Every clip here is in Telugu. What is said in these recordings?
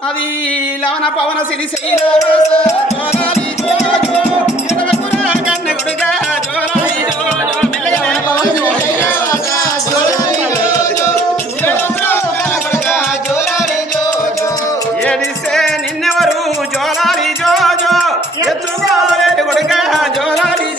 అది లవణ పవన సిరి జోలాలి జోజో ఎడమకుర కన్న కొడుక జోలాలి జోజో మెల్లగా ఏడిసే కొడుక జోలాలి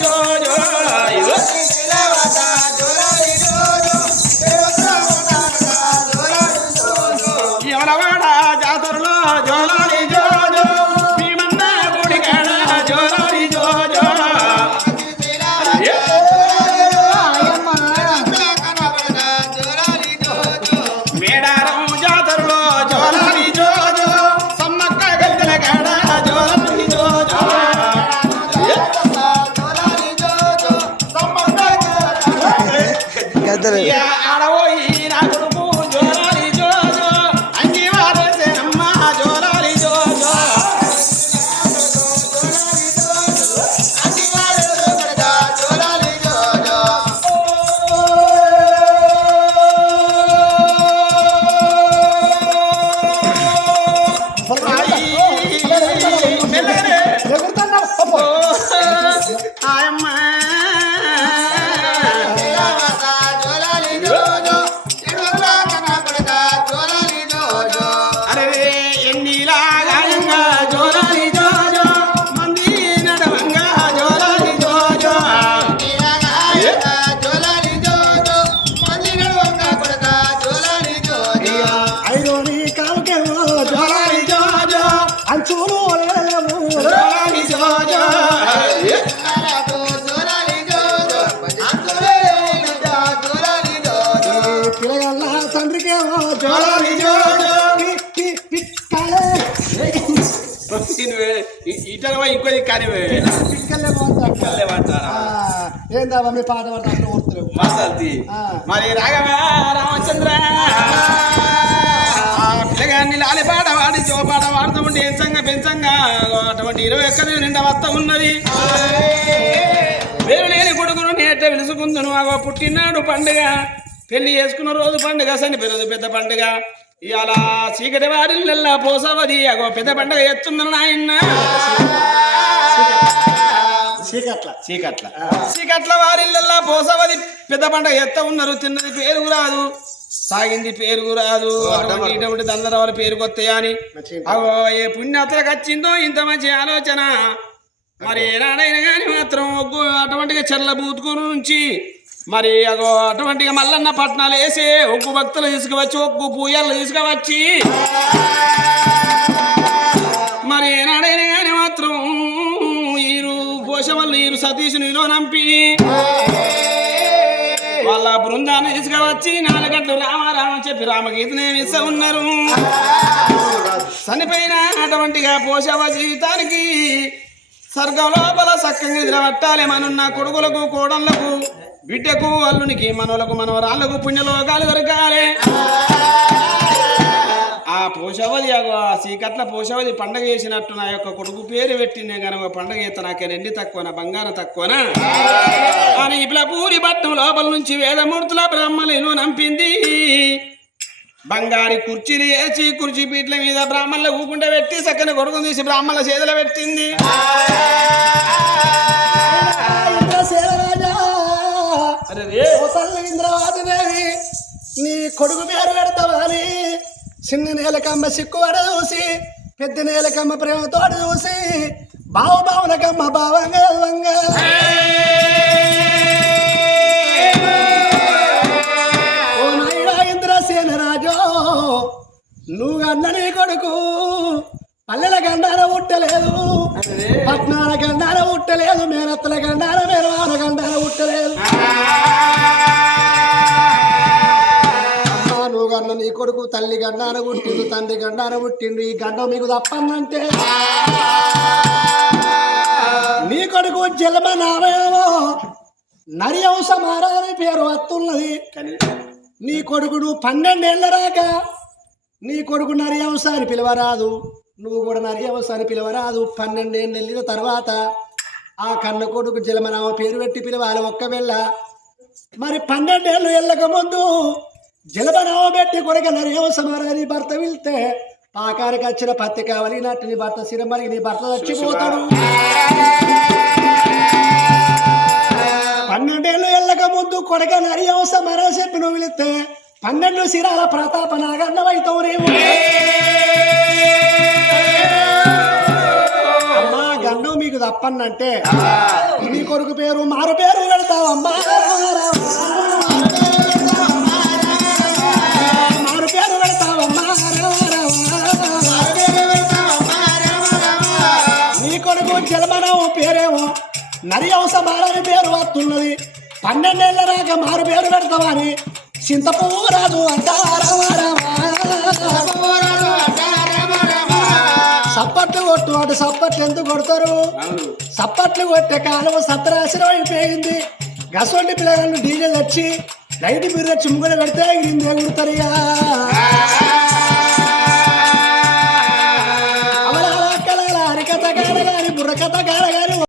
ఇంకోది కానీ ఏందమ్మా మీ పాట పాడితే అట్లా కొడుతున్నావు మాసల్తి. ఆ. మరి రాఘవ రామచంద్ర. పిల్లగాన్ని లాలి పాట వాడి చోపాట వాడుతూ ఉంటే ఎంచంగా పెంచంగా అటువంటి ఇరవై ఒక్క నిండా వస్త ఉన్నది. వేరు లేని కొడుకును నేట విలుసుకుందును. అగో పుట్టినాడు పండుగ. పెళ్ళి చేసుకున్న రోజు పండుగ సని పెరదు పెద్ద పండుగ. ఇవాళ చీకటి వారిల్లల్లా పోసవది అగో పెద్ద పండుగ ఎత్తున్న నాయన్న. చీకట్ల. చీకట్ల. చీకట్ల వారిల్లల్లా పోసవది పెద్ద పండుగ ఎత్త ఉన్నారు తిన్నది పేరు రాదు. సాగింది పేరు రాదు. ఇటువంటి దందరవాళ్ళ పేరు కొత్తయా అని అగో ఏ పుణ్యాత్రకు వచ్చిందో ఇంత మంచి ఆలోచన. మరి ఏనాడైనా కానీ మాత్రం అటువంటిగా చెర్ల బూతుకూరు నుంచి మరి అగో అటువంటిగా మల్లన్న పట్నాలు వేసి ఒగ్గు భక్తులు తీసుకువచ్చి ఒగ్గు పూయలు తీసుకువచ్చి మరి ఏనాడైనా కానీ మాత్రం ఈరు పోషవల్లు వీరు సతీష్ను నేను నంపి. వాళ్ళ బృందాన్ని తీసుకువచ్చి నాలుగట్లు రామారామ చెప్పి రామగీతనే మిస్ ఉన్నారు. చనిపోయిన అటువంటిగా పోషవ జీవితానికి స్వర్గం లోపల చక్కగా నిద్రపట్టాలి మనున్న కొడుకులకు కోడళ్ళకు బిడ్డకు అల్లునికి మనవలకు మనవరాళ్ళకు పుణ్యలోకాలు దొరకాలి. ఆ పోషవది అగో సీకట్ల పోషవది పండగ చేసినట్టు నా యొక్క కొడుకు పేరు పెట్టిందే కనుక పండగ చేత నాకే నిండి తక్కువనా బంగారం తక్కువనా? అని ఇప్పుడు పూరి బట్టం లోపల నుంచి వేదమూర్తుల బ్రహ్మలను నంపింది. బంగారి కుర్చీలు వేసి కుర్చీ పీట్ల మీద బ్రాహ్మణుల ఊకుంట పెట్టి చక్కని కొడుకుని తీసి బ్రాహ్మణుల చేతులు పెట్టింది. కొడుకు పేరు పెడతావని చిన్న నేలకమ్మ సిక్కువడ చూసి పెద్ద నేలకమ్మ ప్రేమతోడు చూసి బావ బావనకమ్మ భావంగా వంగా ఓ నాయుడా ఇంద్రసేన రాజో నువ్వు అన్న నీ కొడుకు పల్లెల గండాన ఉట్టలేదు పట్నాల గండాన ఉట్టలేదు మేనత్తల గండాన మేనవాన గండాన ఉట్టలేదు కొడుకు తల్లి గండాన పుట్టిండు తండ్రి గండాన పుట్టిండు. ఈ గండం మీకు తప్పనంటే నీ కొడుకు జన్మ నామేమో నరి అని పేరు వస్తున్నది నీ కొడుకుడు పన్నెండేళ్ళ రాక నీ కొడుకు నరియంస అని పిలవరాదు. నువ్వు కూడా నరియంస అని పిలవరాదు. పన్నెండేళ్ళు వెళ్ళిన తర్వాత ఆ కన్న కొడుకు జలమనామ పేరు పెట్టి పిలవాలి ఒక్క మరి పన్నెండేళ్ళు వెళ్ళక ముందు జలమనామ పెట్టి కొడుకు నరియంస మారని భర్త వెళ్తే పాకానికి వచ్చిన పత్తి కావాలి నట్టు నీ భర్త సిరమరికి నీ భర్త చచ్చిపోతాడు పన్నెండేళ్ళు వెళ్ళక ముందు కొడక నరి అవసరం మరో చెప్పి నువ్వు వెళితే పన్నెండు సిరాల ప్రతాప నాగన్నవైతావు నీవు అమ్మా గండం మీకు తప్పన్నంటే నీ కొడుకు పేరు మారు పేరు పెడతావమ్మా. నరి అవసమాలని పేరు వస్తున్నది. పన్నెండేళ్ళ రాక మారు పేరు పెడతావని చింతపువ్వు రాజు సప్పట్లు కొట్టు అటు సప్పట్లు ఎందుకు కొడతారు? సప్పట్లు కొట్టే కాలం సత్రాశనం అయిపోయింది. గసొంటి పిల్లగాళ్ళు డీజే తెచ్చి లైట్ మీరు తెచ్చి ముగ్గురు పెడితే ఇది ఎగురుతారు ఇక అవలా కలగల హరికథ కాడ గాని బుర్రకథ కాడ గాని